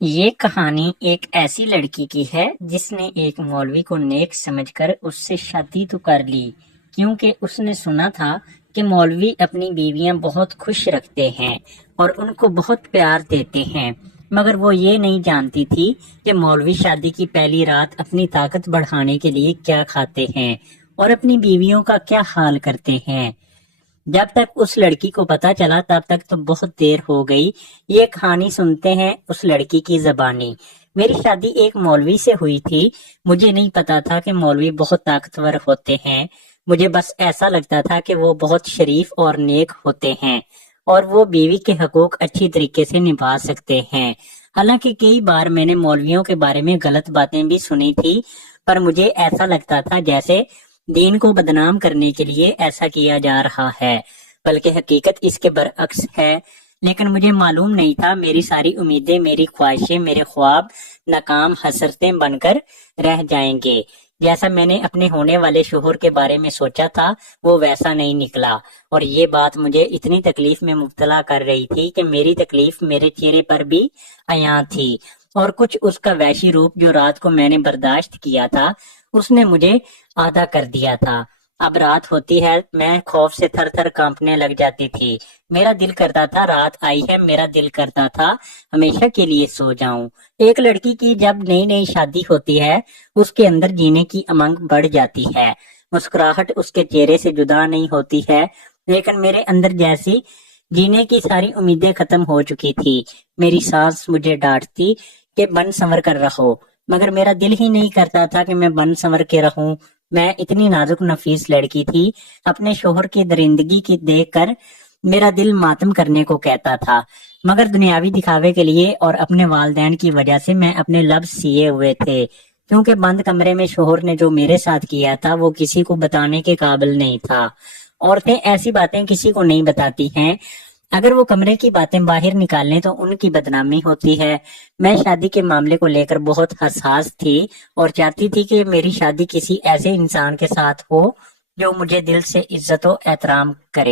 یہ کہانی ایک ایسی لڑکی کی ہے جس نے ایک مولوی کو نیک سمجھ کر اس سے شادی تو کر لی، کیونکہ اس نے سنا تھا کہ مولوی اپنی بیویاں بہت خوش رکھتے ہیں اور ان کو بہت پیار دیتے ہیں، مگر وہ یہ نہیں جانتی تھی کہ مولوی شادی کی پہلی رات اپنی طاقت بڑھانے کے لیے کیا کھاتے ہیں اور اپنی بیویوں کا کیا حال کرتے ہیں۔ جب تک اس لڑکی کو پتا چلا تب تک تو بہت دیر ہو گئی۔ یہ کہانی سنتے ہیں اس لڑکی کی زبانی۔ میری شادی ایک مولوی سے ہوئی تھی۔ مجھے نہیں پتا تھا کہ مولوی بہت طاقتور ہوتے ہیں۔ مجھے بس ایسا لگتا تھا کہ وہ بہت شریف اور نیک ہوتے ہیں اور وہ بیوی کے حقوق اچھی طریقے سے نبھا سکتے ہیں۔ حالانکہ کئی بار میں نے مولویوں کے بارے میں غلط باتیں بھی سنی تھی، پر مجھے ایسا لگتا تھا جیسے دین کو بدنام کرنے کے لیے ایسا کیا جا رہا ہے، بلکہ حقیقت اس کے برعکس ہے۔ لیکن مجھے معلوم نہیں تھا میری ساری امیدیں، میری خواہشیں، میرے خواب ناکام حسرتیں بن کر رہ جائیں گے۔ جیسا میں نے اپنے ہونے والے شوہر کے بارے میں سوچا تھا وہ ویسا نہیں نکلا، اور یہ بات مجھے اتنی تکلیف میں مبتلا کر رہی تھی کہ میری تکلیف میرے چہرے پر بھی عیاں تھی، اور کچھ اس کا وحشی روپ جو رات کو میں نے برداشت کیا تھا اس نے مجھے آدھا کر دیا تھا۔ اب رات ہوتی ہے، میں خوف سے تھر تھر کانپنے لگ جاتی تھی۔ میرا دل کرتا تھا رات آئی ہے، میرا دل کرتا تھا ہمیشہ کے لیے سو جاؤں۔ ایک لڑکی کی جب نئی نئی شادی ہوتی ہے اس کے اندر جینے کی امنگ بڑھ جاتی ہے، مسکراہٹ اس کے چہرے سے جدا نہیں ہوتی ہے، لیکن میرے اندر جیسی جینے کی ساری امیدیں ختم ہو چکی تھی۔ میری سانس مجھے ڈانٹتی کہ بن سنور کر رہو، مگر میرا دل ہی نہیں کرتا تھا کہ میں بن سنور کے رہوں۔ میں اتنی نازک نفیس لڑکی تھی، اپنے شوہر کی درندگی کی دیکھ کر میرا دل ماتم کرنے کو کہتا تھا، مگر دنیاوی دکھاوے کے لیے اور اپنے والدین کی وجہ سے میں اپنے لفظ سیے ہوئے تھے، کیونکہ بند کمرے میں شوہر نے جو میرے ساتھ کیا تھا وہ کسی کو بتانے کے قابل نہیں تھا۔ عورتیں ایسی باتیں کسی کو نہیں بتاتی ہیں، اگر وہ کمرے کی باتیں باہر نکالیں تو ان کی بدنامی ہوتی ہے۔ میں شادی کے معاملے کو لے کر بہت حساس تھی اور چاہتی تھی کہ میری شادی کسی ایسے انسان کے ساتھ ہو جو مجھے دل سے عزت و احترام کرے۔